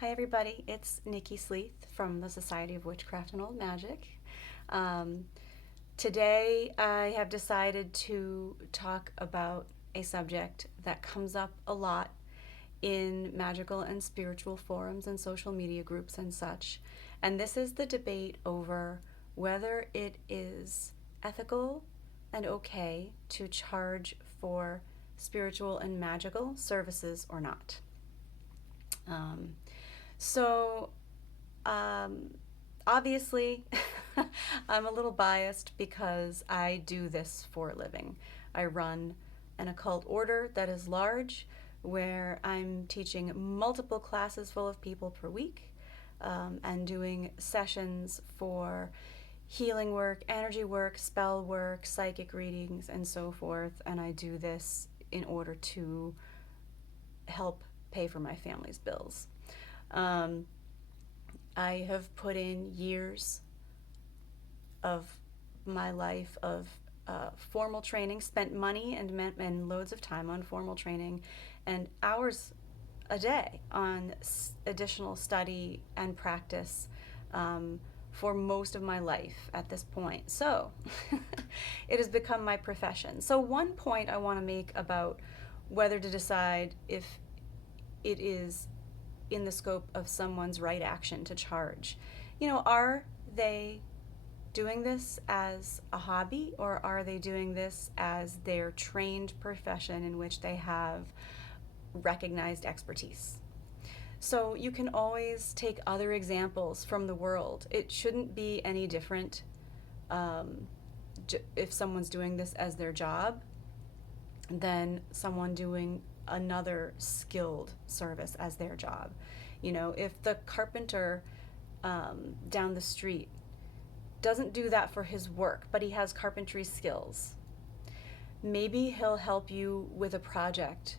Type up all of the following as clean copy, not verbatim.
Hi everybody, it's Nikki Sleeth from the Society of Witchcraft and Old Magic. Um, Today I have decided to talk about a subject that comes up a lot in magical and spiritual forums and social media groups and such. And this is the debate over whether it is ethical and okay to charge for spiritual and magical services or not. Um, so, um, Obviously, I'm a little biased because I do this for a living. I run an occult order that is large, where I'm teaching multiple classes full of people per week, and doing sessions for healing work, energy work, spell work, psychic readings, and so forth. And I do this in order to help pay for my family's bills. Um, I have put in years of my life of formal training, spent money and loads of time on formal training, and hours a day on additional study and practice for most of my life at this point. So it has become my profession. So, one point I want to make about whether to decide if it is in the scope of someone's right action to charge. Are they doing this as a hobby, or are they doing this as their trained profession in which they have recognized expertise? So you can always take other examples from the world. It shouldn't be any different um, if someone's doing this as their job than someone doing another skilled service as their job. If the carpenter down the street doesn't do that for his work, but he has carpentry skills, maybe he'll help you with a project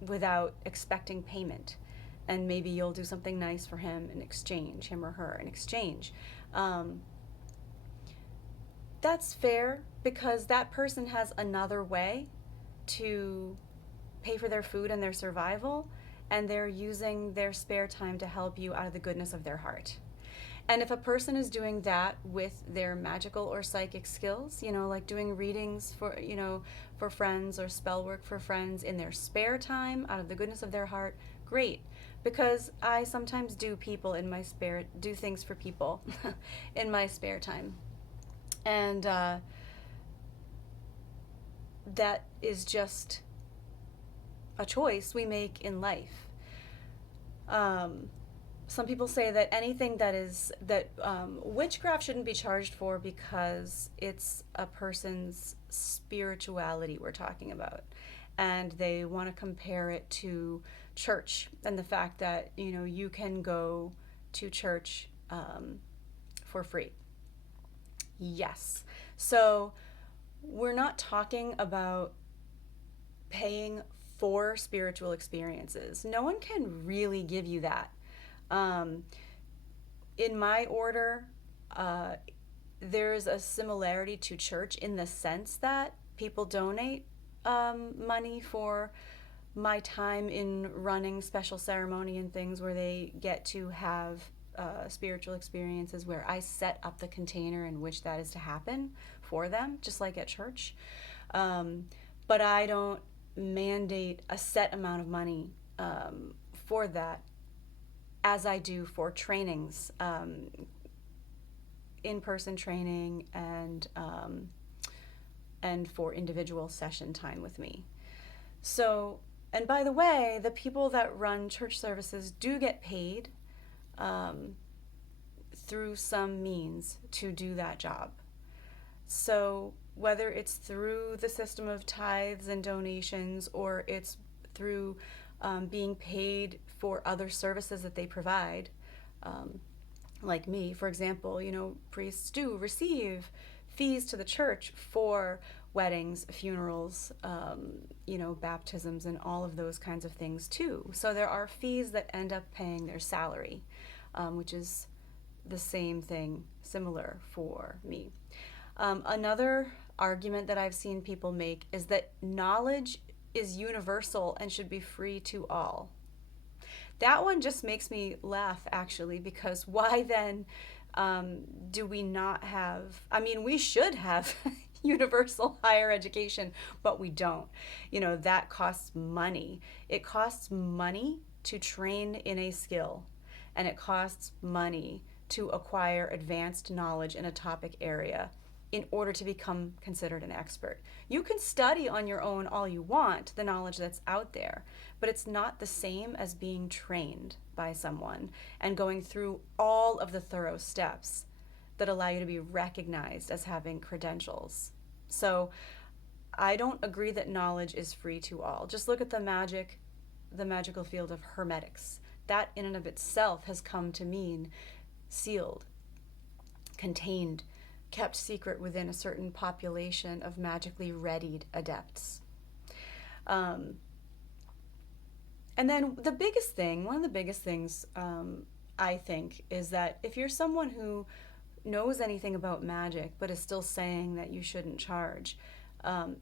without expecting payment. And maybe you'll do something nice for him in exchange, him or her in exchange. Um, that's fair because that person has another way to pay for their food and their survival, and they're using their spare time to help you out of the goodness of their heart. And if a person is doing that with their magical or psychic skills, like doing readings for friends or spell work for friends in their spare time out of the goodness of their heart, great. Because I sometimes do things for people in my spare time. And that is just a choice we make in life. Some people say that anything that witchcraft shouldn't be charged for because it's a person's spirituality we're talking about, and they want to compare it to church and the fact that you can go to church for free. Yes, so we're not talking about paying for spiritual experiences. No one can really give you that. In my order, there's a similarity to church in the sense that people donate money for my time in running special ceremony and things where they get to have spiritual experiences where I set up the container in which that is to happen for them, just like at church. But I don't mandate a set amount of money for that, as I do for trainings, in-person training, and for individual session time with me. So, and by the way, the people that run church services do get paid through some means to do that job. So whether it's through the system of tithes and donations, or it's through being paid for other services that they provide, like me, for example, priests do receive fees to the church for weddings, funerals, baptisms, and all of those kinds of things too. So there are fees that end up paying their salary, which is the same thing, similar for me. Another argument that I've seen people make is that knowledge is universal and should be free to all. that one just makes me laugh, actually, because why then do we not have, I mean, we should have universal higher education, but we don't. That costs money. It costs money to train in a skill, and it costs money to acquire advanced knowledge in a topic area in order to become considered an expert. You can study on your own all you want, the knowledge that's out there, but it's not the same as being trained by someone and going through all of the thorough steps that allow you to be recognized as having credentials. So I don't agree that knowledge is free to all. Just look at the magical field of hermetics. That in and of itself has come to mean sealed, contained, kept secret within a certain population of magically readied adepts. And then one of the biggest things I think is that if you're someone who knows anything about magic but is still saying that you shouldn't charge,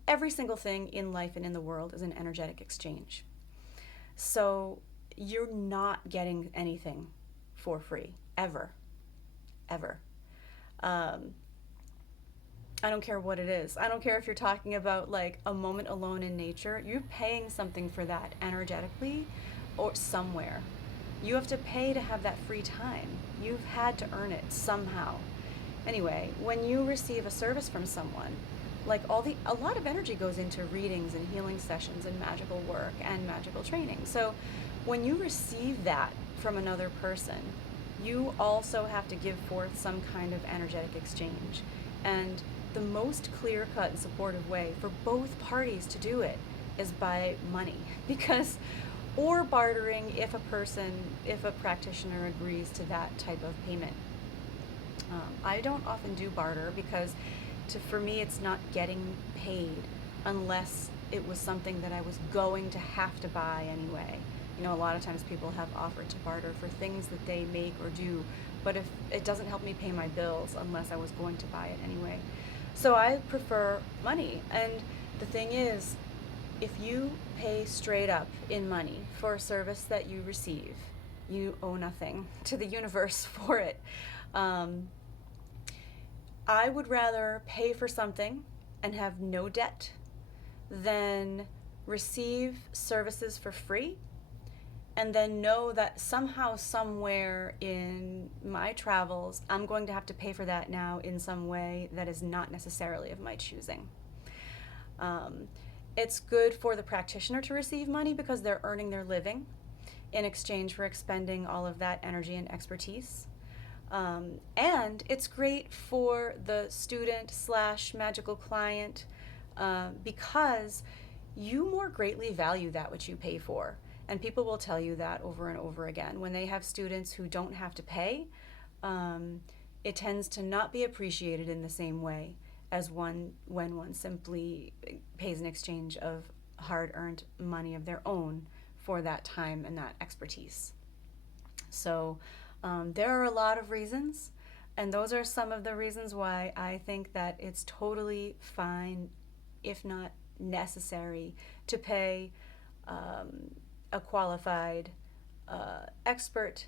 every single thing in life and in the world is an energetic exchange. So you're not getting anything for free, ever. I don't care what it is. I don't care if you're talking about like a moment alone in nature. You're paying something for that energetically or somewhere. You have to pay to have that free time. You've had to earn it somehow. Anyway, when you receive a service from someone, like a lot of energy goes into readings and healing sessions and magical work and magical training. So when you receive that from another person, you also have to give forth some kind of energetic exchange. And the most clear-cut and supportive way for both parties to do it is by money, or bartering if a practitioner agrees to that type of payment. I don't often do barter because for me it's not getting paid unless it was something that I was going to have to buy anyway. A lot of times people have offered to barter for things that they make or do, but if it doesn't help me pay my bills unless I was going to buy it anyway. So I prefer money. And the thing is, if you pay straight up in money for a service that you receive, you owe nothing to the universe for it. I would rather pay for something and have no debt than receive services for free and then know that somehow, somewhere in my travels, I'm going to have to pay for that now in some way that is not necessarily of my choosing. It's good for the practitioner to receive money because they're earning their living in exchange for expending all of that energy and expertise. And it's great for the student/magical client because you more greatly value that which you pay for. And people will tell you that over and over again. When they have students who don't have to pay, it tends to not be appreciated in the same way as when one simply pays in exchange of hard-earned money of their own for that time and that expertise. So there are a lot of reasons, and those are some of the reasons why I think that it's totally fine, if not necessary, to pay a qualified expert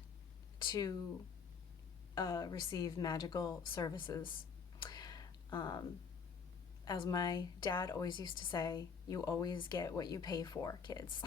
to receive magical services. As my dad always used to say, you always get what you pay for, kids.